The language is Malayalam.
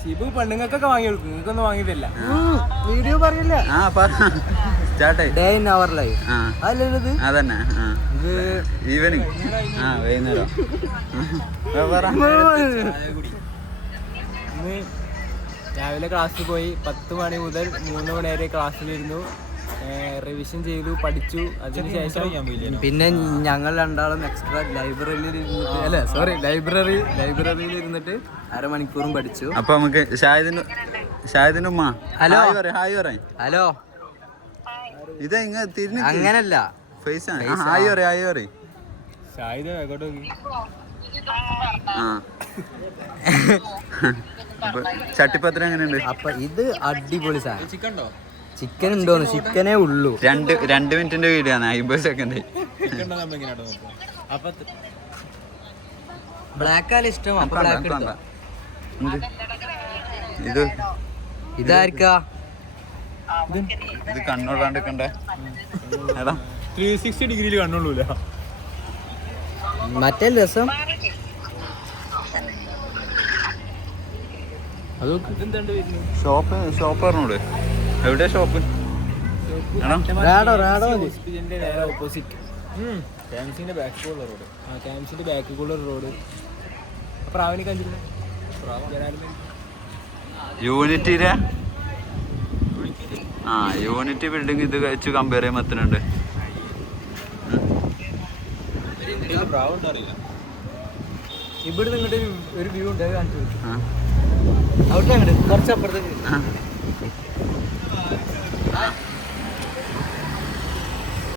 ഷിബു പെണ്ണുങ്ങൾക്കൊക്കെ വാങ്ങി കൊടുക്കും, നിങ്ങൾക്കൊന്നും വാങ്ങിയിട്ടില്ല. വീഡിയോ പറഞ്ഞില്ല. ഡേ ഇൻ അവർ ലൈഫ് അതല്ലേ അതന്നെ ഈവനിങ് വൈകുന്നേരം. രാവിലെ ക്ലാസ്സിൽ പോയി 10 മണി മുതൽ 3 മണി വരെ ക്ലാസ്സിലിരുന്നു, റിവിഷൻ ചെയ്തു, പഠിച്ചു. അതിനുശേഷം പിന്നെ ഞങ്ങൾ രണ്ടാളും എക്സ്ട്രാ ലൈബ്രറിയിൽ ഇരുന്നിട്ട് അരമണിക്കൂറും പഠിച്ചു. അപ്പൊ നമുക്ക് ഷാഹിദിന്റെ ഉമ്മ ഹലോ ഹായ് പറയാം. ഹലോ ഇത് തിരിഞ്ഞ് അങ്ങനല്ല, ഫേസ് ആണ്. ഹായ് പറയും. ചട്ടിപ്പത്രം എങ്ങനെയുണ്ട്? അപ്പൊ ഇത് അടിപൊളി സാധനം. ചിക്കൻ ഉണ്ടോന്ന്? ചിക്കനേ ഉള്ളൂ. 2 മിനിറ്റിന്റെ വീഡിയോ ആണ്, 50 സെക്കൻഡ്. ബ്ലാക്ക് ആണ് ഇഷ്ടം. ഇത് ഇതായിരിക്കാ ഇത് കണ്ണോടാണ്ടിക്കണ്ടേ? 360 ഡിഗ്രിയിൽ കണ്ണുള്ളൂല. മറ്റേ രസം ഷോപ്പ് പറഞ്ഞോട്. എവിടെയാ ഷോപ്പ്? ഓപ്പോസിറ്റ് ക്യാമ്സിന്റെ ബാക്കിലുള്ള റോഡ്. ക്യാമ്സിന്റെ ബാക്കിലുള്ള റോഡ്. യൂണിറ്റിയിലെ യൂണിറ്റി ബിൽഡിംഗ് ഇത് വെച്ച് കമ്പയർ ചെയ്യുമ്പോൾ എത്രയുണ്ട്? ഇവിടെ നിങ്ങട്ട് ഒരു വ്യൂ ഉണ്ട്, കാണിച്ചു അവിടെ കുറച്ചപ്പുറത്തേക്ക്